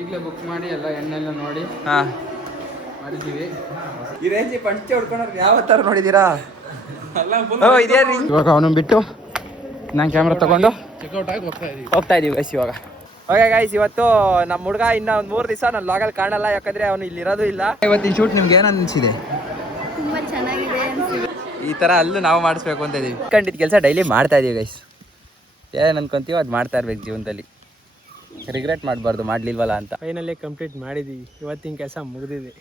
ಈಗಲೇ ಬುಕ್ ಮಾಡಿ ಎಲ್ಲ ಎಣ್ಣೆಲ್ಲ ನೋಡಿ ಮಾಡಿದ್ದೀವಿ. ಈ ರೇಂಜ್ ಪಂಚೆ ಹೊಡ್ಕೊಂಡ್ರೆ ಯಾವ ಥರ ನೋಡಿದ್ದೀರಾ? ಇವಾಗ ಅವನು ಬಿಟ್ಟು ನಾನು ಕ್ಯಾಮ್ರಾ ತಗೊಂಡು ಚೆಕ್ಔಟ್ ಆಗಿ ಹೋಗ್ತಾ ಇದೀವಿ ಗೈಸ್ ಇವಾಗ. ಓಕೆ ಗೈಸ್, ಇವತ್ತು ನಮ್ಮ ಹುಡುಗ ಇನ್ನ ಒಂದು 3 ದಿವಸ ನನ್ನ ಲಾಗಲ್ಲಿ ಕಾಣಲ್ಲ, ಯಾಕಂದ್ರೆ ಅವನು ಇಲ್ಲಿ ಇರೋದು ಇಲ್ಲ. ಇವತ್ತಿನ ಶೂಟ್ ನಿಮ್ಗೆ ಏನು ಅನಿಸಿದೆ? ತುಂಬಾ ಚೆನ್ನಾಗಿದೆ ಅನ್ಸಿದೆ. ಈ ತರ ಅಲ್ಲೂ ನಾವು ಮಾಡಿಸ್ಬೇಕು ಅಂತ ಇದೀವಿ. ಕಂಡಿದ್ದ ಕೆಲಸ ಡೈಲಿ ಮಾಡ್ತಾ ಇದೀವಿ ಗೈಸ್. ಏನು ಅನ್ಕೊಂತೀವೋ ಅದು ಮಾಡ್ತಾ ಇರ್ಬೇಕು ಜೀವನದಲ್ಲಿ. ರಿಗ್ರೆಟ್ ಮಾಡಬಾರ್ದು ಮಾಡ್ಲಿಲ್ವಲ್ಲ ಅಂತ. ಫೈನಲಿ ಕಂಪ್ಲೀಟ್ ಮಾಡಿದೀವಿ. ಇವತ್ತಿನ ಕೆಲಸ ಮುಗಿದಿದೆ.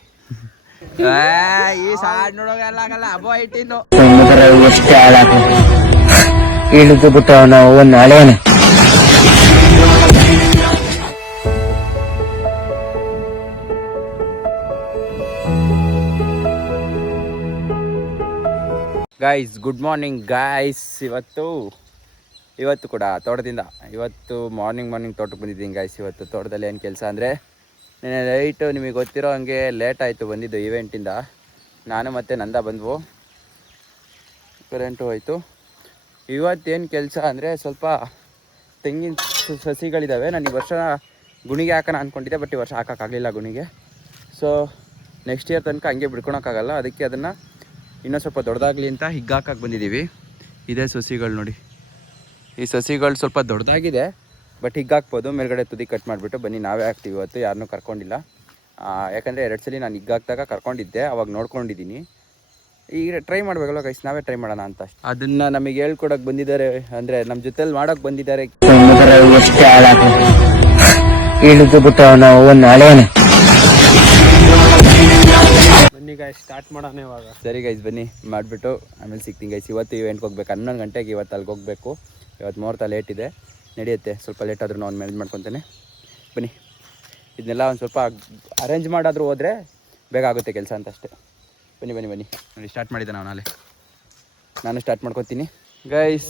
ಈ ಸಾಡ್ ನೋಡೋಲ್ಲ ಆಗಲ್ಲ. ಅಬೋ ಐಟಿನ್ನು ಇಳಿದು ಬಿಟ್ಟು ನಾವು ಒಂದು ಹಳೆಯನೆ. Guys good morning guys. ಇವತ್ತು ಕೂಡ ತೋಟದಿಂದ ಮಾರ್ನಿಂಗ್ ತೋಟಕ್ಕೆ ಬಂದಿದ್ದೀನಿ ಗೈಸ್. ಇವತ್ತು ತೋಟದಲ್ಲಿ ಏನು ಕೆಲಸ ಅಂದರೆ, ನೆನ್ನೆ ನೈಟು ನಿಮಗೆ ಗೊತ್ತಿರೋ ಹಂಗೆ ಲೇಟ್ ಆಯಿತು ಬಂದಿದ್ದು ಈವೆಂಟಿಂದ. ನಾನು ಮತ್ತು ನಂದ ಬಂದ್ವು, ಕರೆಂಟು ಹೋಯಿತು. ಇವತ್ತೇನು ಕೆಲಸ ಅಂದರೆ, ಸ್ವಲ್ಪ ತೆಂಗಿನ ಸಸಿಗಳಿದ್ದಾವೆ. ನಾನು ಈ ವರ್ಷ ಗುಣಿಗೆ ಹಾಕೋಣ ಅಂದ್ಕೊಂಡಿದ್ದೆ, ಬಟ್ ಈ ವರ್ಷ ಹಾಕೋಕ್ಕಾಗಲಿಲ್ಲ ಗುಣಿಗೆ. ಸೊ ನೆಕ್ಸ್ಟ್ ಇಯರ್ ತನಕ ಹಂಗೆ ಬಿಡ್ಕೊಳಕ್ಕಾಗಲ್ಲ. ಅದಕ್ಕೆ ಅದನ್ನು ಇನ್ನೂ ಸ್ವಲ್ಪ ದೊಡ್ಡದಾಗಲಿ ಅಂತ ಹಿಗ್ಗಾಕಕ್ಕೆ ಬಂದಿದ್ದೀವಿ. ಇದೇ ಸಸಿಗಳು ನೋಡಿ. ಈ ಸಸಿಗಳು ಸ್ವಲ್ಪ ದೊಡ್ಡದಾಗಿದೆ, ಬಟ್ ಹಿಗ್ಗಾಕ್ಬೋದು. ಮೇಲ್ಗಡೆ ತುದಿ ಕಟ್ ಮಾಡಿಬಿಟ್ಟು ಬನ್ನಿ ನಾವೇ ಹಾಕ್ತೀವಿ. ಇವತ್ತು ಯಾರನ್ನೂ ಕರ್ಕೊಂಡಿಲ್ಲ, ಯಾಕಂದರೆ 2 ಸಲ ನಾನು ಹಿಗ್ಗಾಕ್ದಾಗ ಕರ್ಕೊಂಡಿದ್ದೆ, ಅವಾಗ ನೋಡ್ಕೊಂಡಿದ್ದೀನಿ. ಈಗ ಟ್ರೈ ಮಾಡಬೇಕಲ್ಲ ಗೈಸ್, ನಾವೇ ಟ್ರೈ ಮಾಡೋಣ ಅಂತ. ಅದನ್ನು ನಮಗೆ ಹೇಳ್ಕೊಡೋಕೆ ಬಂದಿದ್ದಾರೆ, ಅಂದರೆ ನಮ್ಮ ಜೊತೆಲಿ ಮಾಡೋಕ್ಕೆ ಬಂದಿದ್ದಾರೆ. ಇಳಿದು ಬಿಟ್ಟು ನಾವು ಒಂದು ಹಳೆಯನೆ. ಬನ್ನಿ ಗೈಸ್, ಸ್ಟಾರ್ಟ್ ಮಾಡೋಣ ಇವಾಗ. ಸರಿ ಗೈಸ್, ಬನ್ನಿ ಮಾಡಿಬಿಟ್ಟು ಆಮೇಲೆ ಸಿಗ್ತೀನಿ ಗೈಸ್. ಇವತ್ತು ಇವೆಂಟ್ಗೆ ಹೋಗ್ಬೇಕು 11 ಗಂಟೆಗೆ. ಇವತ್ತು ಅಲ್ಲಿಗೆ ಹೋಗಬೇಕು. ಇವತ್ತು ಮುಹೂರ್ತ ಲೇಟ್ ಇದೆ, ನಡೆಯುತ್ತೆ. ಸ್ವಲ್ಪ ಲೇಟ್ ಆದರೂ ನಾನು ಮ್ಯಾನೇಜ್ ಮಾಡ್ಕೊತೇನೆ. ಬನ್ನಿ, ಇದನ್ನೆಲ್ಲ ಒಂದು ಸ್ವಲ್ಪ ಅರೇಂಜ್ ಮಾಡಾದರೂ ಹೋದರೆ ಬೇಗ ಆಗುತ್ತೆ ಕೆಲಸ ಅಂತ ಅಷ್ಟೇ. ಬನ್ನಿ ನೋಡಿ, ಸ್ಟಾರ್ಟ್ ಮಾಡಿದ್ದೆ ನಾನು ಸ್ಟಾರ್ಟ್ ಮಾಡ್ಕೊತೀನಿ ಗೈಸ್.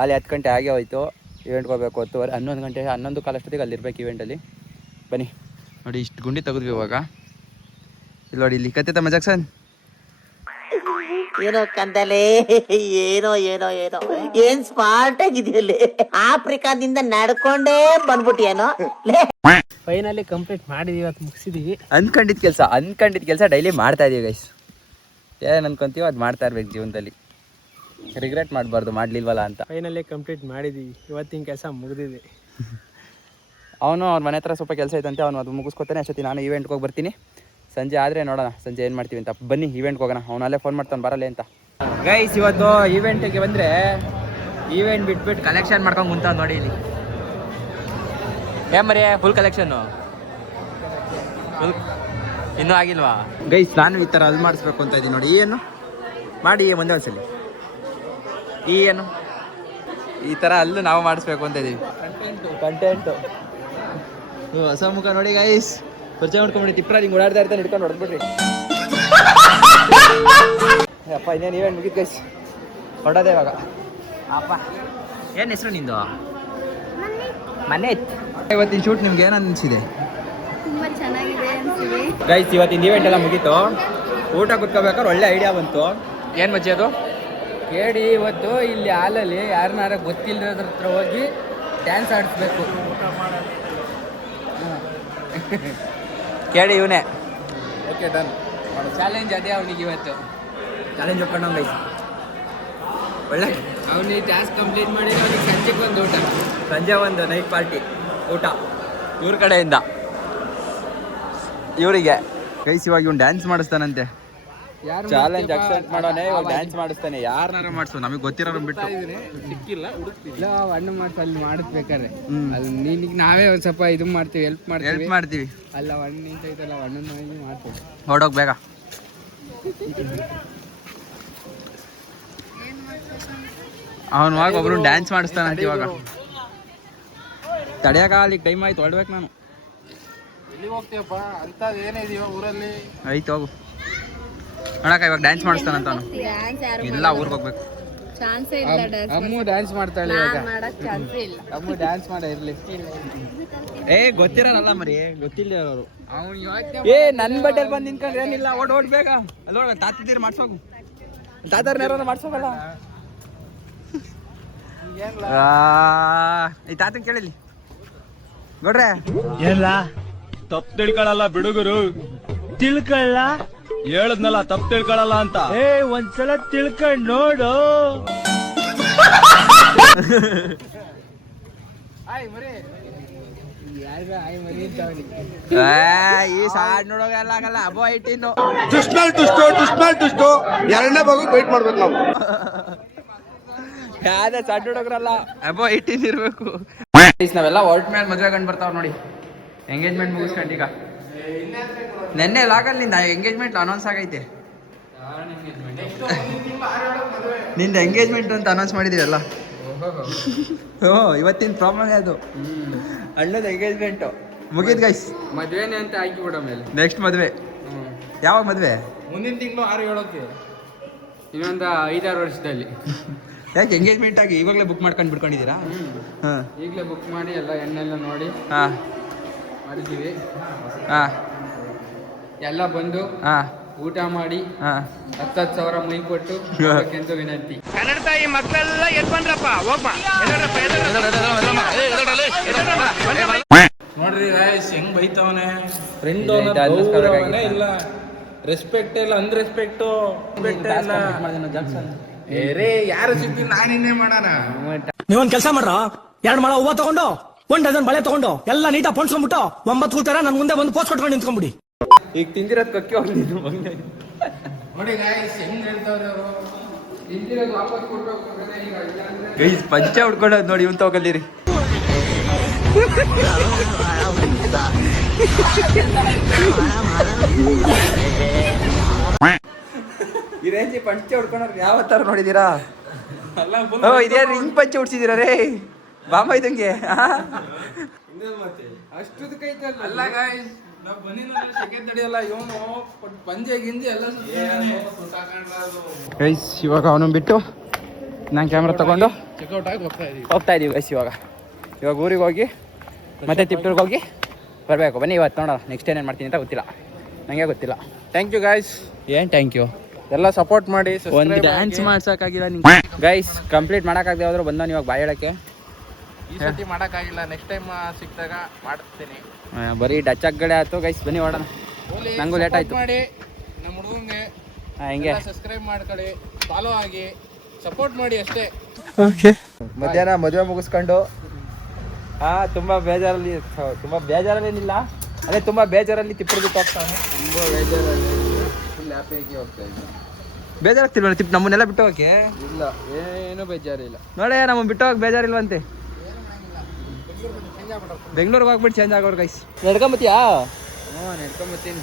ಅಲ್ಲಿ 10 ಗಂಟೆ ಆಗೇ ಹೋಯ್ತು. ಇವೆಂಟ್ಗೆ ಹೋಗ್ಬೇಕು 10:30 11 ಗಂಟೆ 11 ಕಾಲ ಅಷ್ಟೊತ್ತಿಗೆ ಅಲ್ಲಿರ್ಬೇಕು ಇವೆಂಟಲ್ಲಿ. ಬನ್ನಿ ನೋಡಿ, ಇಷ್ಟು ಗುಂಡಿ ತೆಗೆದ್ವಿ ಇವಾಗ. ಇಲ್ಲಿ ನೋಡಿ, ಇಲ್ಲಿ ಕತ್ತೆ ತಮ್ಮ ಜಾಕ್ಸನ್. ಏನೋ ಕಂದಲೆ, ಏನೋ ಏನೋ ಏನೋ ಏನ್ ಸ್ಮಾರ್ಟ್ ಆಗಿದೆಯಲ್ಲಿ. ಆಫ್ರಿಕಾದಿಂದ ನಡ್ಕೊಂಡೇ ಬಂದ್ಬಿಟ್ಟಿಯೇನೋ. ಫೈನಲಿ ಕಂಪ್ಲೀಟ್ ಮಾಡಿದೀವಿ, ಇವತ್ತು ಮುಗಿಸಿದೀವಿ. ಅನ್ಕೊಂಡಿದ್ದ ಕೆಲಸ ಡೈಲಿ ಮಾಡ್ತಾ ಇದೀವಿ ಗೈಸ್. ಏನು ಅನ್ಕೊಂತೀವೋ ಅದು ಮಾಡ್ತಾ ಇರ್ಬೇಕು ಜೀವನದಲ್ಲಿ. ರಿಗ್ರೆಟ್ ಮಾಡಬಾರ್ದು ಮಾಡ್ಲಿಲ್ವಲ್ಲ ಅಂತ. ಫೈನಲಿ ಕಂಪ್ಲೀಟ್ ಮಾಡಿದೀವಿ. ಇವತ್ತಿನ ಕೆಲಸ ಮುಗಿದಿದೆ. ಅವನು ಅವ್ರ ಮನೆ ಹತ್ರ ಸ್ವಲ್ಪ ಕೆಲಸ ಐತಂತೆ, ಅವನು ಅದು ಮುಗಿಸ್ಕೊತಾನೆ. ಅಷ್ಟೊತ್ತಿ ನಾನು ಈವೆಂಟ್ಗೆ ಹೋಗಿ ಬರ್ತೀನಿ. ಸಂಜೆ ಆದರೆ ನೋಡೋಣ ಸಂಜೆ ಏನು ಮಾಡ್ತೀವಿ ಅಂತ. ಬನ್ನಿ ಈವೆಂಟ್ಗೆ ಹೋಗೋಣ. ಅವನಲ್ಲೇ ಫೋನ್ ಮಾಡ್ತಾನೆ ಬರಲ್ಲ ಅಂತ. ಗೈಸ್, ಇವತ್ತು ಈವೆಂಟಿಗೆ ಬಂದರೆ ಈವೆಂಟ್ ಬಿಟ್ಬಿಟ್ಟು ಕಲೆಕ್ಷನ್ ಮಾಡ್ಕೊಂಡು ಕುಂತ ನೋಡಿ. ಇಲ್ಲಿ ಮರಿ ಫುಲ್ ಕಲೆಕ್ಷನ್ನು ಇನ್ನೂ ಆಗಿಲ್ವಾ ಗೈಸ್? ನಾನು ಈ ಥರ ಅಲ್ಲಿ ಮಾಡಿಸ್ಬೇಕು ಅಂತ ಇದ್ದೀನಿ ನೋಡಿ. ಏನು ಮಾಡಿ ಒಂದೇ ಒಂದ್ಸಲಿ ಏನು ಈ ಥರ ಅಲ್ಲೂ ನಾವು ಮಾಡಿಸ್ಬೇಕು ಅಂತ ಇದ್ದೀವಿ. ಕಂಟೆಂಟು ಹೊಸ ಮುಖ ನೋಡಿ ಗೈಸ್. ಪರಿಚಯ ಮಾಡ್ಕೊಂಬಿಡಿ. ತಿಪ್ರ ಹಿಂಗೆ ಓಡಾಡ್ತಾ ಇರ್ತಾನೆ, ಹಿಡ್ಕೊಂಡು ಹೊಡೆದ್ಬಿಟ್ರಿ. ಅಪ್ಪ ಇನ್ನೇನು ಈವೆಂಟ್ ಮುಗಿದ್ ಗೈಸ್, ಹೊಡೋದೆ ಇವಾಗ. ಅಪ್ಪ ಏನು ಹೆಸರು ನಿಂದು? ಮನೆ. ಇವತ್ತಿನ ಶೂಟ್ ನಿಮ್ಗೆ ಏನು ಅನಿಸಿದೆ? ತುಂಬಾ ಚೆನ್ನಾಗಿದೆ ಅನ್ಸಿದೆ ಗೈಸ್. ಇವತ್ತಿನ ಈವೆಂಟ್ ಎಲ್ಲ ಮುಗೀತು. ಊಟ ಕುತ್ಕೋಬೇಕಾದ್ರೆ ಒಳ್ಳೆ ಐಡಿಯಾ ಬಂತು. ಏನು ಮಚ್ಚಿ ಅದು ಕೇಳಿ, ಇವತ್ತು ಇಲ್ಲಿ ಹಾಲಲ್ಲಿ ಯಾರನ್ನಾರ ಗೊತ್ತಿಲ್ಲದ್ರ ಹತ್ರ ಹೋಗಿ ಡ್ಯಾನ್ಸ್ ಆಡಿಸ್ಬೇಕು. ಕೇಳಿ ಇವನೇ. Okay done. ಚಾಲೆಂಜ್ ಅದೇ ಅವನಿಗೆ ಇವತ್ತು. ಚಾಲೆಂಜ್ ಒಪ್ಕೊಂಡು ಗೈಸ್. ಒಳ್ಳೆ ಅವನಿಗೆ ಟಾಸ್ಕ್ ಕಂಪ್ಲೀಟ್ ಮಾಡಿ ಅವನಿಗೆ ಸಂಜೆಗೆ ಒಂದು ಊಟ, ಸಂಜೆ ಒಂದು ನೈಟ್ ಪಾರ್ಟಿ ಊಟ ಇವ್ರ ಕಡೆಯಿಂದ ಇವರಿಗೆ. ಗೈಸ್, ಇವಾಗ ಇವ್ನು ಡ್ಯಾನ್ಸ್ ಮಾಡಿಸ್ತಾನಂತೆ. ಚಾಲೆಂಜ್ ಅಕ್ಸೆಪ್ಟ್ ಮಾಡೋನೆ, ಇವಾಗ ಡ್ಯಾನ್ಸ್ ಮಾಡಿಸ್ತಾನೆ. ಯಾರನ್ನಾರು ಮಾಡಿಸು, ನಮಗೆ ಗೊತ್ತಿರೋರು ಬಿಟ್ಟು. ಸಿಕ್ಕಿಲ್ಲ, ಹುಡುಕ್ತಿಲ್ಲ. ಹಣ್ಣು ಮಾಡ್ತಾ ಅಲ್ಲಿ ಮಾಡಿಸ್ಬೇಕಾರೆ ಅಲ್ಲಿ ನಿನಗೆ ನಾವೇ ಒಂದು ಸ್ವಲ್ಪ ಇದು ಮಾಡ್ತೀವಿ, ಹೆಲ್ಪ್ ಮಾಡ್ತೀವಿ. ಅಲ್ಲ ಹಣ್ಣು ನಿಂತೈತಲ್ಲ, ಹಣ್ಣನ್ನು ಮಾಡ್ತೀವಿ. ಹೊರಡೋಗಿ ಬೇಗ. ಅವನವಾಗ ಒಬ್ರು ಡ್ಯಾನ್ಸ್ ಮಾಡಿಸ್ತಾನಂತ. ಇವಾಗ ತಡೆಯೋಕ್ಕಾಗಲಿ, ಟೈಮ್ ಆಯ್ತು, ಹೊರಡ್ಬೇಕು ನಾನು. ಎಲ್ಲಿ ಹೋಗ್ತೀವಪ್ಪ ಅಂತ ಏನಿದೀವ ಊರಲ್ಲಿ? ಆಯ್ತು ಹೋಗು ನೋಡಕ್ಕ. ಇವಾಗ ಡ್ಯಾನ್ಸ್ ಮಾಡಿಸ್ತಾನಂತ ಅವನು. ಇಲ್ಲ, ಊರಿಗೆ ಹೋಗ್ಬೇಕು. ಅಮ್ಮು ಡ್ಯಾನ್ಸ್ ಮಾಡ್ತಾಳೆ ಇವಾಗ. ಅಮ್ಮು ಡ್ಯಾನ್ಸ್ ಮಾಡ ಇರ್ಲಿ. ಗೊತ್ತಿರೋಲ್ಲ ಮರಿ, ಗೊತ್ತಿಲ್ಲದವರು. ನನ್ನ ಬಡ್ಡೆಯಲ್ಲಿ ಬಂದು ನಿಂತ್ಕೊಂಡ್ರೆ ಏನಿಲ್ಲ, ಓಡ್ ಬೇಗ. ಅಲ್ಲ ತಾತಿದ್ದೀರಿ ಮಾಡ್ಸೋಗು, ತಾತಾರ ನೇರ ಮಾಡ್ಸೋಗಲ್ಲ. ಈ ತಾತನ್ ಕೇಳಿಲಿ ನೋಡ್ರೆ. ತಪ್ಪು ತಿಳ್ಕೊಳಲ್ಲ ಬಿಡುಗರು. ತಿಳ್ಕೊಳ್ಳ ಹೇಳದ್ನಲ್ಲ ತಪ್ಪು ತಿಳ್ಕೊಳಲ್ಲ ಅಂತ. ಒಂದ್ಸಲ ತಿಳ್ಕೊಂಡ್ ನೋಡು. ಈ ಸಾಡ್ ನೋಡೋಗೆಲ್ಲ ಆಗಲ್ಲ. ಅಬೋ 18 ಎರಡನೇ ಭಾಗ ವೇಟ್ ಮಾಡ್ಬೇಕು ನಾವು. ಯಾವ್ದೇ ಸಣ್ಣ ಹುಡುಗರಲ್ಲ, ಅಬೋ 18 ಇರ್ಬೇಕು. ನಾವೆಲ್ಲ ಹೊರಟ ಮೇಲೆ ಮದುವೆ ಗಂಡು ಬರ್ತಾವ್ ನೋಡಿ. ಎಂಗೇಜ್ಮೆಂಟ್ ಮುಗಿಸ್ಕೊಂಡು ಈಗ ನೆನ್ನೆ ಲಾಗಲ್ಲಿ ನಿಂದ ಎಂಗೇಜ್ಮೆಂಟ್ ಅನೌನ್ಸ್ ಆಗೈತೆ. ನಿಂದ ಎಂಗೇಜ್ಮೆಂಟ್ ಅಂತ ಅನೌನ್ಸ್ ಮಾಡಿದೀವಲ್ಲ. ಇವತ್ತಿನ ಪ್ರಾಬ್ಲಮ್ ಅದು. ಅಣ್ಣದ ಎಂಗೇಜ್ಮೆಂಟು ಮುಗಿದ್ ಗೈಸ್. ಮದ್ವೆನೇ ಅಂತ ಹಾಕಿ ಬಿಡೋ ಮೇಲೆ ನೆಕ್ಸ್ಟ್ ಮದುವೆ. ಯಾವಾಗ ಮದುವೆ? ಮುಂದಿನ ತಿಂಗಳು 6-7ಕ್ಕೆ, ಇನ್ನೊಂದು 5-6 ವರ್ಷದಲ್ಲಿ. ಯಾಕೆ ಎಂಗೇಜ್ಮೆಂಟ್ ಆಗಿ ಇವಾಗಲೇ ಬುಕ್ ಮಾಡ್ಕೊಂಡು ಬಿಡ್ಕೊಂಡಿದ್ದೀರಾ? ಹಾಂ, ಈಗಲೇ ಬುಕ್ ಮಾಡಿ ಎಲ್ಲ ಎಣ್ಣೆಲ್ಲ ನೋಡಿ ಹಾಂ ಮಾಡಿದ್ದೀವಿ. ಹಾಂ ಎಲ್ಲ ಬಂದು ಹಾಂ ಊಟ ಮಾಡಿ ಹಾಂ 10,000 ಮೈ ಕೊಟ್ಟು ಎಂದು ವಿನಂತಿ. ಕನ್ನಡ ತಾಯಿ ಮಕ್ಕಳೆಲ್ಲ ಎದ್ ಬಂದ್ರಪ್ಪ, ಹೋಗ್ಬಾ. ನೋಡ್ರಿ ಗಾಯ್ಸ್ ಹೆಂಗ್ ಬೈತವನೆ. ಫ್ರೆಂಡ್ ಇಲ್ಲ, ರೆಸ್ಪೆಕ್ಟ್ ಇಲ್ಲ, ಅನ್ರೆಸ್ಪೆಕ್ಟು ಇಲ್ಲ. ಏರೇ ಯಾರು ಸಿಗ್ತಿ ನಾನಿನ್ನೇ ಮಾಡೋಣ. ನೀವೊಂದ್ ಕೆಲಸ ಮಾಡ್ರ, 2 ಮೊಳ ಹೂವ ತಗೊಂಡು 1 ಡಜನ್ ಬಳೆ ತಗೊಂಡು ಎಲ್ಲ ನೀಟಾಗಿ ಪೊಣ್ಸ್ಕೊಂಡ್ಬಿಟ್ಟು 9 ಕೂತಾರ ನನ್ ಮುಂದೆ ಬಂದು ಪೋಸ್ಟ್ ಕೊಟ್ಕೊಂಡು ನಿಂತ್ಕೊಂಡ್ಬಿಡಿ. ಈಗ ತಿಂದಿರೋದು ಕಕ್ಕಿ ಹೋಗ್ಲಿದ್ದು. ನೋಡಿ ಗಾಯ್ಸ್ ಹೆಂಗ್ ಹೇಳ್ತಾವ್ರೆ ಅವರು. ತಿಂದಿರೋದು ವಾಪಸ್ ಕೊಡ್ಬೇಕು ಈಗ, ಇಲ್ಲಾಂದ್ರೆ ಗೈಸ್ ಪಂಚೆ ಉಡ್ಕೊಂಡೋದ್ ನೋಡಿ. ಇವ್ನು ತಗೊಳ್ಳಿರಿ. ಈ ರೇಂಜಿ ಪಂಚೆ ಉಡ್ಕೊಂಡ್ರೆ ಯಾವ ತರ ನೋಡಿದೀರಾ? ಓ ಇದೇ ರಿಂಗ್ ಪಂಚೆ ಉಡ್ಸಿದೀರ ರೇ ಬಾಮ ಇದಂಗೆ. ಅಷ್ಟುದಕ್ಕೈತಲ್ಲ. ಅಲ್ಲ ಗಾಯ್ಸ್ ನಾವ್ ಬಂದಿನ ಸೆಕೆಂಡ್ ತಡಿಯಲ್ಲ, ಇವನು ಪಂಜೆ ಗಿಂಜೆ ಎಲ್ಲ ಗೈಸ್ ಇವಾಗ ಅವನು ಬಿಟ್ಟು ನಾನು ಕ್ಯಾಮ್ರಾ ತಗೊಂಡು ಚೆಕ್ಔಟ್ ಆಗಿ ಹೋಗ್ತಾ ಇದೀವಿ ಗೈಸ್. ಇವಾಗ ಊರಿಗೆ ಹೋಗಿ ಮತ್ತೆ ತಿಪ್ಟೂರ್ಗೆ ಹೋಗಿ ಬರಬೇಕು. ಬನ್ನಿ ಇವತ್ತು ನೋಡೋಣ ನೆಕ್ಸ್ಟ್ ಏನೇನು ಮಾಡ್ತೀನಿ ಅಂತ ಗೊತ್ತಿಲ್ಲ, ನನಗೆ ಗೊತ್ತಿಲ್ಲ. Thank you guys. ಏನು ಥ್ಯಾಂಕ್ ಯು. ಎಲ್ಲ ಸಪೋರ್ಟ್ ಮಾಡಿ. ಒಂದು ಡ್ಯಾನ್ಸ್ ಮಾಡ್ಸೋಕ್ಕಾಗಿಲ್ಲ ನಿಂಗೆ ಗೈಸ್. ಕಂಪ್ಲೀಟ್ ಮಾಡೋಕ್ಕಾಗದೆ ಹೋದ್ರು ಬಂದವನು ಇವಾಗ ಬಾಯ್ ಹೇಳೋಕ್ಕೆ. ಈ ಸತಿ ಮಾಡೋಕ್ಕಾಗಿಲ್ಲ, ನೆಕ್ಸ್ಟ್ ಟೈಮ್ ಸಿಕ್ಕಿದಾಗ ಮಾಡ್ತೀನಿ. ಬರೀ ಡಚ್ ಅಗ್ಗಡೆ ಆಯ್ತು ಗೈಸ್. ಬನ್ನಿ ಹೊಡೋಣ, ನಂಗೂ ಲೇಟ್ ಆಯ್ತು. ಮಾಡಿ ನಮ್ಮ ಹುಡುಗಂಗೆ ಹಿಂಗೆ ಸಬ್ಸ್ಕ್ರೈಬ್ ಮಾಡ್ಕೊಳ್ಳಿ, ಫಾಲೋ ಆಗಿ ಸಪೋರ್ಟ್ ಮಾಡಿ ಅಷ್ಟೇ. ಓಕೆ. ಮಧ್ಯಾಹ್ನ ಮದುವೆ ಮುಗಿಸ್ಕೊಂಡು ತುಂಬ ಬೇಜಾರಲ್ಲೇನಿಲ್ಲ, ಅದೇ ತುಂಬ ಬೇಜಾರಲ್ಲಿ ತಿಪ್ಪರು ಬಿಟ್ಟು ಹೋಗ್ತಾನೆ. ತುಂಬ ಬೇಜಾರಲ್ಲಿ ಫುಲ್ ಹ್ಯಾಪಿಯಾಗಿ ಹೋಗ್ತಾ ಇದ್ದೆ. ಬೇಜಾರಾಗ್ತಿಲ್ವ ತಿಪ್ಪ ನಮ್ಮನ್ನೆಲ್ಲ ಬಿಟ್ಟು ಹೋಗಕ್ಕೆ? ಇಲ್ಲ, ಏನೂ ಬೇಜಾರಿಲ್ಲ. ನೋಡೇ ನಮ್ಮನ್ನು ಬಿಟ್ಟು ಹೋಗಕ್ಕೆ ಬೇಜಾರಿಲ್ವಂತೆ. ಬೆಂಗಳೂರಿಗೆ ಹೋಗ್ಬಿಟ್ಟು ಚೇಂಜ್ ಆಗೋರು ಗೈಸ್. ನಡ್ಕೊಂಬತ್ತೀಯಾ? ಹ್ಞೂ, ನಡ್ಕೊಂಬತ್ತೀನಿ.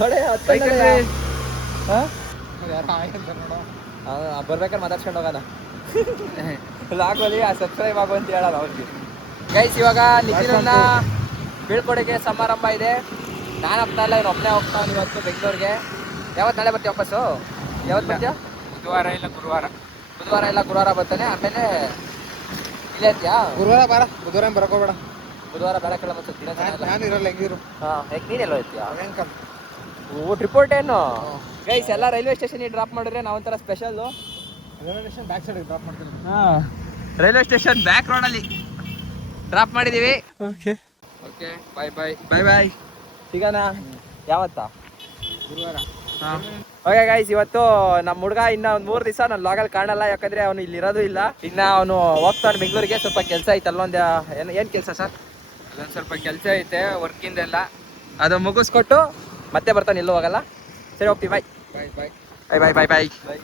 ನೋಡೇ ನೋಡೋ ಬರ್ಬೇಕಾದ್ರೆ ಮಾತಾಡ್ಸ್ಕೊಂಡು ಹೋಗೋಣ. ಲಾಗಲ್ಲಿ ಸಬ್ಸ್ಕ್ರೈಬ್ ಆಗು ಅಂತ ಹೇಳಲ್ಲ ಅವ್ರಿಗೆ. ಗೈಸ್ ಇವಾಗ ನಿಖಿಲನ್ನ ಬೀಳ್ಕೊಡೆಗೆ ಸಮಾರಂಭ ಇದೆ. ನಾನು ಹೋಗ್ತಾ ಇಲ್ಲ, ಇವ್ನು ಒಬ್ಬನೇ ಹೋಗ್ತಾವ್ನು ಇವತ್ತು ಬೆಂಗಳೂರಿಗೆ. ಯಾವತ್ತು ನಾಳೆ ಬರ್ತೀಯ ವಾಪಸ್ಸು? ಯಾವತ್ತು ಬರ್ತೀಯ? ಬುಧವಾರ ಇಲ್ಲ ಗುರುವಾರ ಬರ್ತಾನೆ. ಆಮೇಲೆ ಇಲ್ಲೇ ಇರ್ತೀಯಾ? ಬುಧವಾರ ಬರಕೋಬೇಡ. ಬುಧವಾರ ಬೇಡಕ್ಕೆಲ್ಲ ಮತ್ತೆ ನಾನು ಇರಲ್ಲ, ಹೆಂಗಿರು. ಹಾಂ, ಯಾಕೆ ನೀನೆಲ್ಲ ಇರ್ತೀಯಾ? ಅಂಕಲ್ ರಿಪೋರ್ಟ್ ಏನು ಗೈಸ್? ಎಲ್ಲ ರೈಲ್ವೆ ಸ್ಟೇಷನಿಗೆ ಡ್ರಾಪ್ ಮಾಡಿದ್ರೆ ನಾವೊಂಥರ ಸ್ಪೆಷಲ್ಲು. ಬ್ಯಾಕ್ ಸೈಡ್ ಡ್ರಾಪ್ ಮಾಡ್ತೀನಿ. ಹಾಂ, ರೈಲ್ವೆ ಸ್ಟೇಷನ್ ಬ್ಯಾಕ್ ರೋಡಲ್ಲಿ ಡ್ರಾಪ್ ಮಾಡಿದ್ದೀವಿ. ಓಕೆ ಓಕೆ, ಬಾಯ್ ಬಾಯ್. ಬಾಯ್ ಬಾಯ್. ಸಿಗೋಣ ಯಾವತ್ತಾ? ಗುರುವಾರ. ಹಾಂ, ಓಕೆ ಗೈಸ್. ಇವತ್ತು ನಮ್ಮ ಹುಡುಗ ಇನ್ನು ಒಂದು 3 ದಿವಸ ನಾನು ಲಾಗಲ್ಲಿ ಕಾಣಲ್ಲ, ಯಾಕಂದರೆ ಅವನು ಇಲ್ಲಿ ಇರೋದು ಇಲ್ಲ. ಇನ್ನು ಅವನು ಹೋಗ್ತಾನೆ ಬೆಂಗಳೂರಿಗೆ. ಸ್ವಲ್ಪ ಕೆಲಸ ಐತೆ ಅಲ್ಲೊಂದು. ಏನು ಕೆಲಸ ಸರ್? ಅದೊಂದು ಸ್ವಲ್ಪ ಕೆಲಸ ಐತೆ ವರ್ಕಿಂದೆಲ್ಲ. ಅದು ಮುಗಿಸ್ಕೊಟ್ಟು ಮತ್ತೆ ಬರ್ತಾನೆ, ಎಲ್ಲೂ ಹೋಗಲ್ಲ. ಸರಿ ಹೋಗ್ತೀವಿ. ಬಾಯ್ ಬಾಯ್ ಬಾಯ್. ಬಾಯ್ ಬಾಯ್ ಬಾಯ್ ಬಾಯ್.